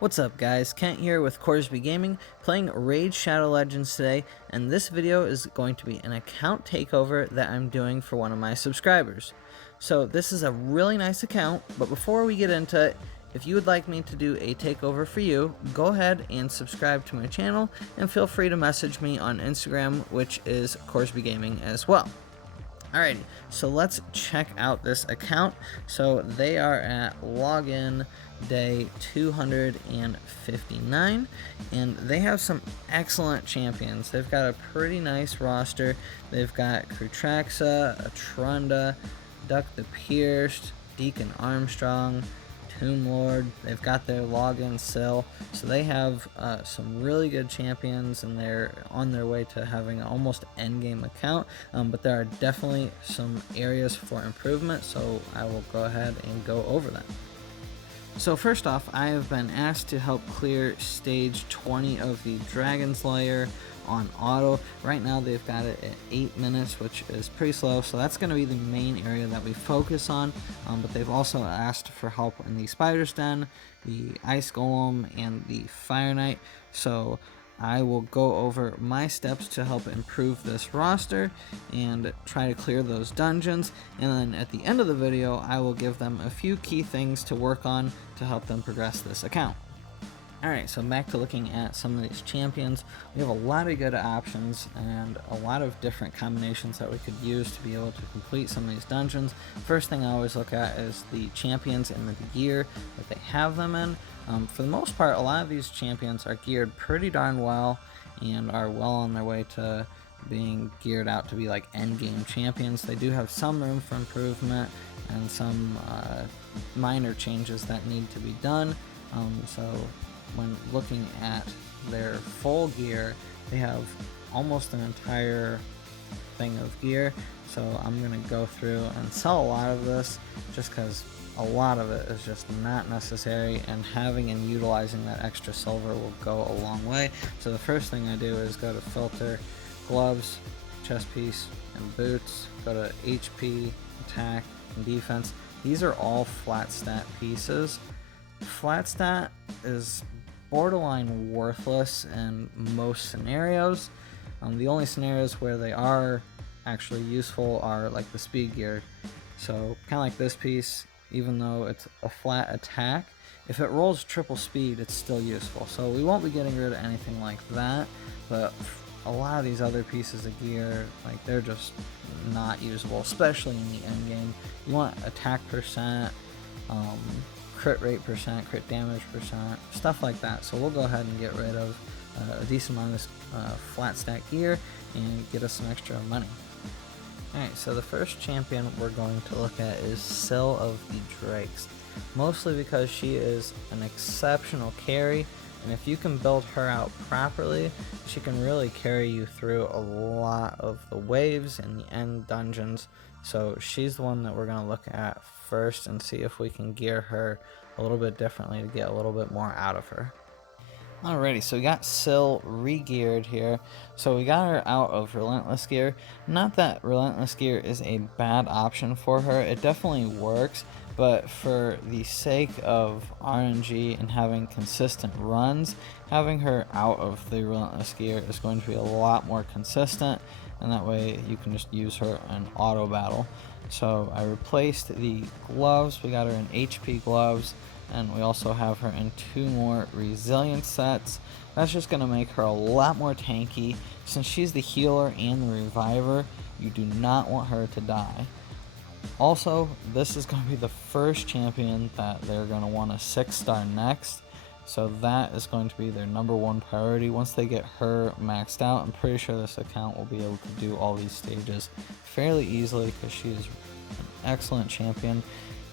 What's up guys, Kent here with Corsbie Gaming, playing Raid Shadow Legends today, and this video is going to be an account takeover that I'm doing for one of my subscribers. So this is a really nice account, but before we get into it, if you would like me to do a takeover for you, go ahead and subscribe to my channel, and feel free to message me on Instagram, which is Corsbie Gaming as well. Alrighty, so let's check out this account. So they are at login day 259, and they have some excellent champions. They've got a pretty nice roster. They've got Krutraxa, Atrunda, Duck the Pierced, Deacon Armstrong, Tomb Lord. They've got their login still, so they have some really good champions, and they're on their way to having an almost endgame account, but there are definitely some areas for improvement, so I will go ahead and go over them. So first off, I have been asked to help clear stage 20 of the Dragon's Lair on auto. Right now they've got it at 8 minutes, which is pretty slow, so that's going to be the main area that we focus on, but they've also asked for help in the Spider's Den, the Ice Golem, and the Fire Knight, so I will go over my steps to help improve this roster and try to clear those dungeons, and then at the end of the video I will give them a few key things to work on to help them progress this account. Alright, so back to looking at some of these champions. We have a lot of good options and a lot of different combinations that we could use to be able to complete some of these dungeons. First thing I always look at is the champions and the gear that they have them in. For the most part, a lot of these champions are geared pretty darn well and are well on their way to being geared out to be like endgame champions. They do have some room for improvement and some minor changes that need to be done. So when looking at their full gear, they have almost an entire thing of gear, so I'm going to go through and sell a lot of this just because a lot of it is just not necessary, and having and utilizing that extra silver will go a long way. So the first thing I do is go to filter, gloves, chest piece, and boots, go to HP, attack, and defense. These are all flat stat pieces. Flat stat is borderline worthless in most scenarios. The only scenarios where they are actually useful are like the speed gear. So kind of like this piece, even though it's a flat attack, if it rolls triple speed, it's still useful. So we won't be getting rid of anything like that, but a lot of these other pieces of gear, like, they're just not usable, especially in the end game. You want attack percent, crit rate percent, crit damage percent, stuff like that. So we'll go ahead and get rid of a decent amount of this flat stack gear and get us some extra money. Alright, so the first champion we're going to look at is Syl of the Drakes, mostly because she is an exceptional carry, and if you can build her out properly, she can really carry you through a lot of the waves and the end dungeons. So she's the one that we're going to look at first and see if we can gear her a little bit differently to get a little bit more out of her. Alrighty, so we got Syl re-geared here. So we got her out of Relentless Gear. Not that Relentless Gear is a bad option for her, it definitely works, but for the sake of RNG and having consistent runs, having her out of the Relentless Gear is going to be a lot more consistent, and that way you can just use her in auto battle. So I replaced the gloves. We got her in HP gloves, and we also have her in 2 more resilience sets. That's just going to make her a lot more tanky. Since she's the healer and the reviver, you do not want her to die. Also, this is going to be the first champion that they're going to want a 6-star next, so that is going to be their #1 priority. Once they get her maxed out, I'm pretty sure this account will be able to do all these stages fairly easily because she is an excellent champion.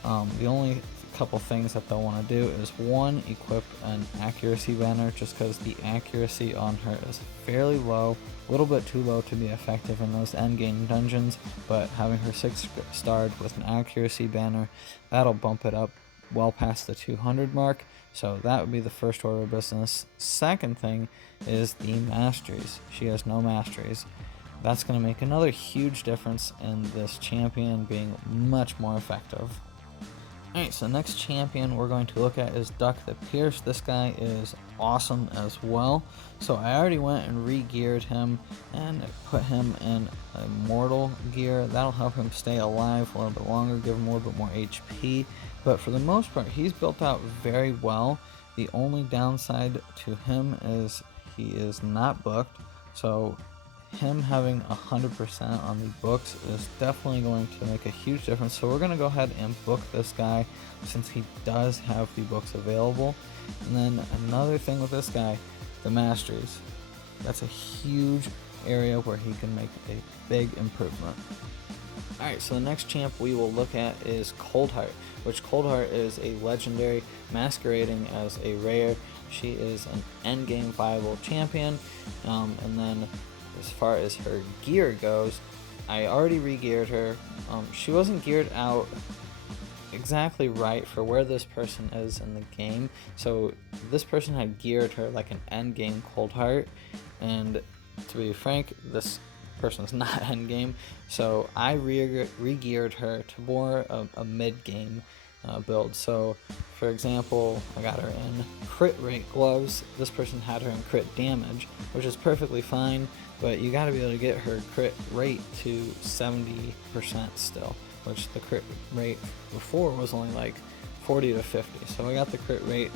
The only couple things that they'll want to do is, one, equip an accuracy banner, just because the accuracy on her is fairly low, a little bit too low to be effective in those endgame dungeons, but having her 6-starred with an accuracy banner, that'll bump it up well past the 200 mark, so that would be the first order of business. Second thing is the masteries. She has no masteries. That's going to make another huge difference in this champion being much more effective. Alright, so next champion we're going to look at is Duck the Pierce. This guy is awesome as well. So I already went and re-geared him and put him in immortal gear. That'll help him stay alive a little bit longer, give him a little bit more HP. But for the most part, he's built out very well. The only downside to him is he is not booked. So him having 100% on the books is definitely going to make a huge difference. So we're going to go ahead and book this guy since he does have the books available. And then another thing with this guy, the masteries. That's a huge area where he can make a big improvement. Alright, so the next champ we will look at is Coldheart, which Coldheart is a legendary masquerading as a rare. She is an endgame viable champion, and then as far as her gear goes, I already re-geared her. She wasn't geared out exactly right for where this person is in the game, so this person had geared her like an endgame Coldheart, and to be frank, this person's not endgame, so I re-geared her to more of a mid-game build. So for example, I got her in crit rate gloves. This person had her in crit damage, which is perfectly fine, but you got to be able to get her crit rate to 70% still, which the crit rate before was only like 40 to 50. So I got the crit rate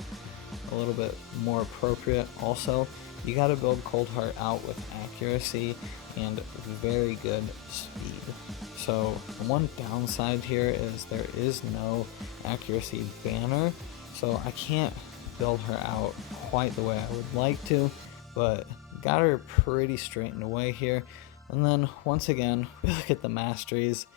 a little bit more appropriate. Also, you got to build Coldheart out with accuracy and very good speed. So one downside here is there is no accuracy banner, so I can't build her out quite the way I would like to, but got her pretty straightened away here. And then once again, we look at the masteries.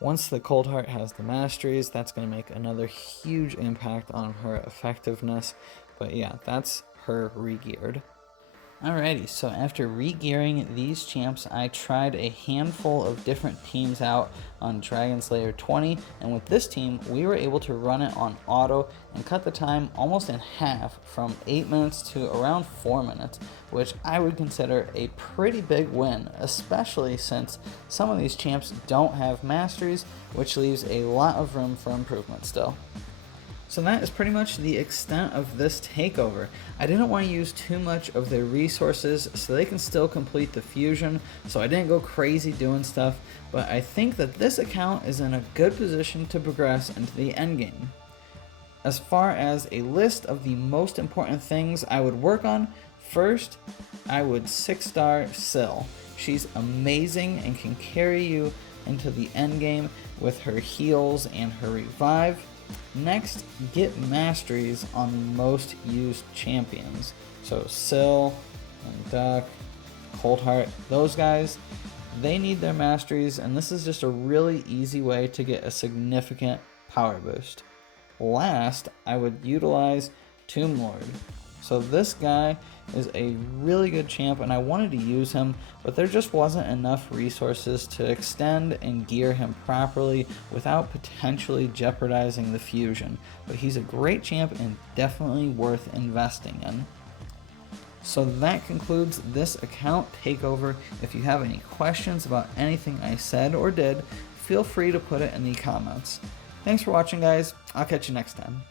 Once the Coldheart has the masteries, that's going to make another huge impact on her effectiveness. But yeah, that's her re-geared. Alrighty, so after re-gearing these champs, I tried a handful of different teams out on Dragon Slayer 20, and with this team, we were able to run it on auto and cut the time almost in half, from 8 minutes to around 4 minutes, which I would consider a pretty big win, especially since some of these champs don't have masteries, which leaves a lot of room for improvement still. So that is pretty much the extent of this takeover. I didn't want to use too much of their resources so they can still complete the fusion, so I didn't go crazy doing stuff, but I think that this account is in a good position to progress into the endgame. As far as a list of the most important things I would work on, first, I would 6-star Syl. She's amazing and can carry you into the endgame with her heals and her revive. Next, get masteries on the most used champions. So Syl and Duck, Coldheart, those guys, they need their masteries, and this is just a really easy way to get a significant power boost. Last, I would utilize Tomb Lord. So this guy is a really good champ, and I wanted to use him, but there just wasn't enough resources to extend and gear him properly without potentially jeopardizing the fusion. But he's a great champ and definitely worth investing in. So that concludes this account takeover. If you have any questions about anything I said or did, feel free to put it in the comments. Thanks for watching, guys. I'll catch you next time.